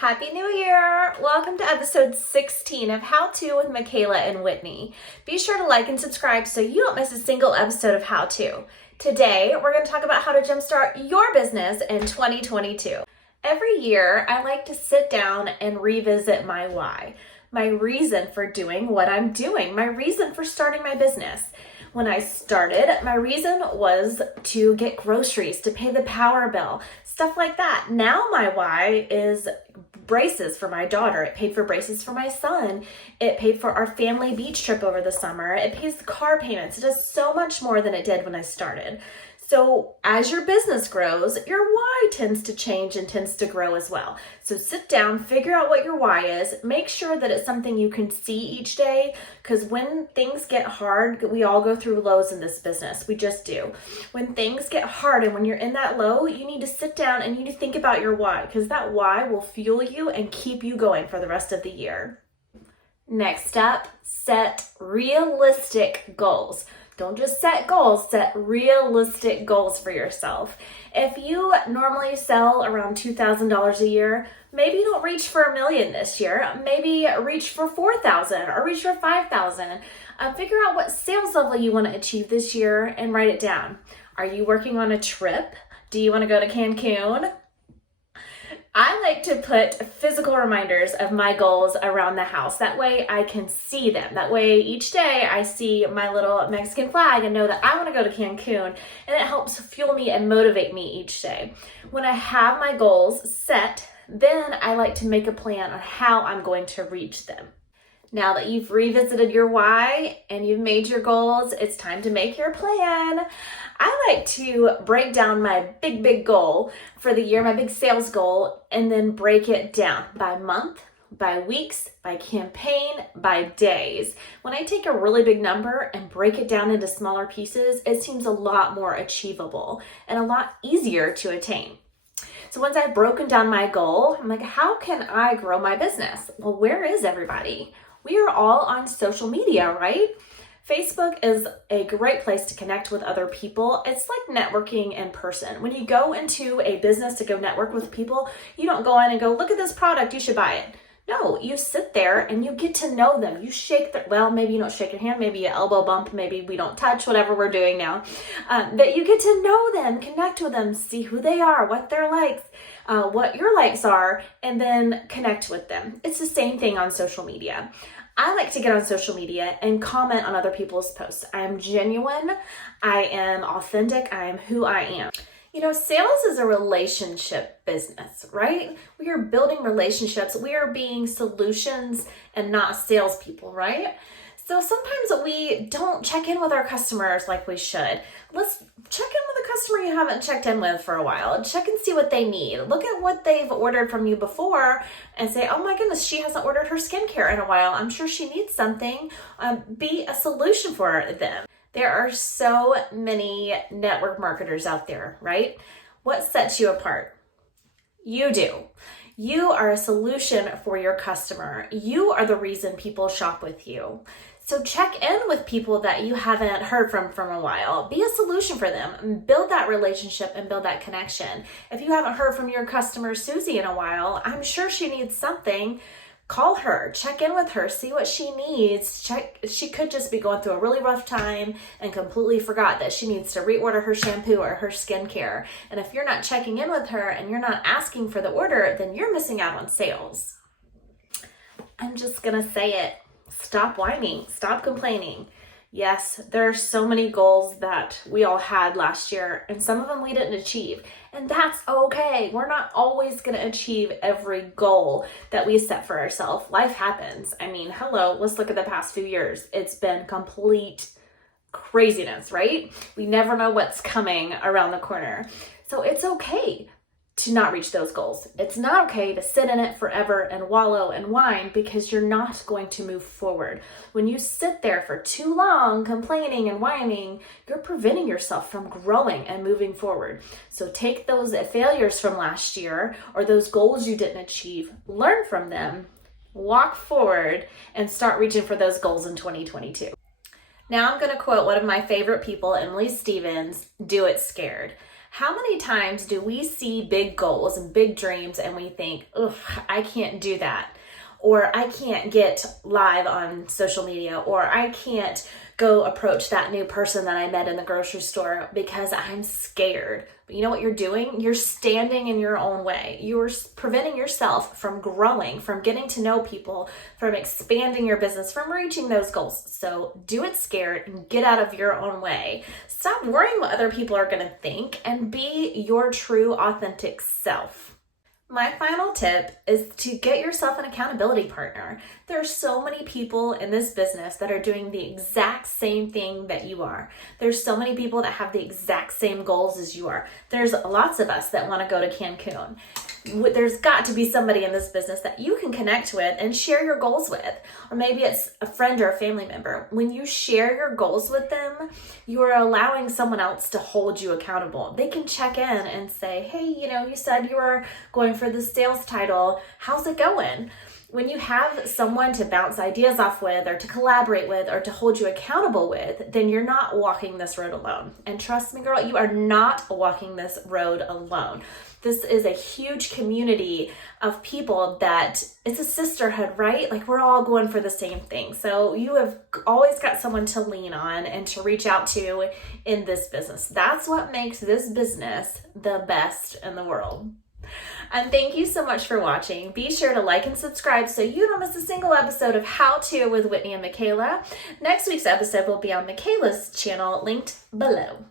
Happy New Year! Welcome to episode 16 of How To with Michaela and Whitney. Be sure to like and subscribe so you don't miss a single episode of How To. Today, we're going to talk about how to jumpstart your business in 2022. Every year, I like to sit down and revisit my why, my reason for doing what I'm doing, my reason for starting my business. When I started, my reason was to get groceries, to pay the power bill, stuff like that. Now my why is braces for my daughter. It paid for braces for my son. It paid for our family beach trip over the summer. It pays the car payments. It does so much more than it did when I started. So as your business grows, your why tends to change and tends to grow as well. So sit down, figure out what your why is, make sure that it's something you can see each day, because when things get hard, we all go through lows in this business. We just do. When things get hard and when you're in that low, you need to sit down and you need to think about your why, because that why will fuel you and keep you going for the rest of the year. Next up, set realistic goals. Don't just set goals, set realistic goals for yourself. If you normally sell around $2,000 a year, maybe don't reach for $1 million this year. Maybe reach for $4,000 or reach for $5,000. Figure out what sales level you want to achieve this year and write it down. Are you working on a trip? Do you want to go to Cancun? I like to put physical reminders of my goals around the house. That way I can see them. That way each day I see my little Mexican flag and know that I want to go to Cancun, and it helps fuel me and motivate me each day. When I have my goals set, then I like to make a plan on how I'm going to reach them. Now that you've revisited your why and you've made your goals, it's time to make your plan. I like to break down my big goal for the year, my big sales goal, and then break it down by month, by weeks, by campaign, by days. When I take a really big number and break it down into smaller pieces, it seems a lot more achievable and a lot easier to attain. So once I've broken down my goal, I'm like, how can I grow my business? Well, where is everybody? We are all on social media, right? Facebook is a great place to connect with other people. It's like networking in person. When you go into a business to go network with people, you don't go in and go, look at this product, you should buy it. No, you sit there and you get to know them. You shake their, well, maybe you don't shake your hand, maybe you elbow bump, maybe we don't touch, whatever we're doing now. But you get to know them, connect with them, see who they are, what their likes, what your likes are, and then connect with them. It's the same thing on social media. I like to get on social media and comment on other people's posts. I am genuine, I am authentic, I am who I am. You know, sales is a relationship business, right? We are building relationships. We are being solutions and not salespeople, right? So sometimes we don't check in with our customers like we should. Let's check in with a customer you haven't checked in with for a while. Check and see what they need. Look at what they've ordered from you before and say, oh my goodness, she hasn't ordered her skincare in a while. I'm sure she needs something. Be a solution for them. There are so many network marketers out there, right? What sets you apart? You do. You are a solution for your customer. You are the reason people shop with you. So check in with people that you haven't heard from a while. Be a solution for them. Build that relationship and build that connection. If you haven't heard from your customer, Susie, in a while, I'm sure she needs something. Call her, check in with her, see what she needs. She could just be going through a really rough time and completely forgot that she needs to reorder her shampoo or her skincare. And if you're not checking in with her and you're not asking for the order, then you're missing out on sales. I'm just gonna say it. Stop whining, stop complaining. Yes, there are so many goals that we all had last year, and some of them we didn't achieve. And that's okay. We're not always going to achieve every goal that we set for ourselves. Life happens. I mean, hello, let's look at the past few years. It's been complete craziness, right? We never know what's coming around the corner. So it's okay to not reach those goals. It's not okay to sit in it forever and wallow and whine, because you're not going to move forward. When you sit there for too long complaining and whining, you're preventing yourself from growing and moving forward. So take those failures from last year or those goals you didn't achieve, learn from them, walk forward, and start reaching for those goals in 2022. Now I'm going to quote one of my favorite people, Emily Stevens, do it scared. How many times do we see big goals and big dreams and we think, ugh, I can't do that? Or I can't get live on social media, or I can't go approach that new person that I met in the grocery store because I'm scared. But you know what you're doing? You're standing in your own way. You're preventing yourself from growing, from getting to know people, from expanding your business, from reaching those goals. So do it scared and get out of your own way. Stop worrying what other people are going to think and be your true, authentic self. My final tip is to get yourself an accountability partner. There are so many people in this business that are doing the exact same thing that you are. There's so many people that have the exact same goals as you are. There's lots of us that want to go to Cancun. There's got to be somebody in this business that you can connect with and share your goals with. Or maybe it's a friend or a family member. When you share your goals with them, you are allowing someone else to hold you accountable. They can check in and say, hey, you said you were going for this sales title. How's it going? When you have someone to bounce ideas off with, or to collaborate with, or to hold you accountable with, then you're not walking this road alone. And trust me, girl, you are not walking this road alone. This is a huge community of people that it's a sisterhood, right? Like we're all going for the same thing. So you have always got someone to lean on and to reach out to in this business. That's what makes this business the best in the world. And thank you so much for watching. Be sure to like and subscribe so you don't miss a single episode of How To with Whitney and Michaela. Next week's episode will be on Michaela's channel, linked below.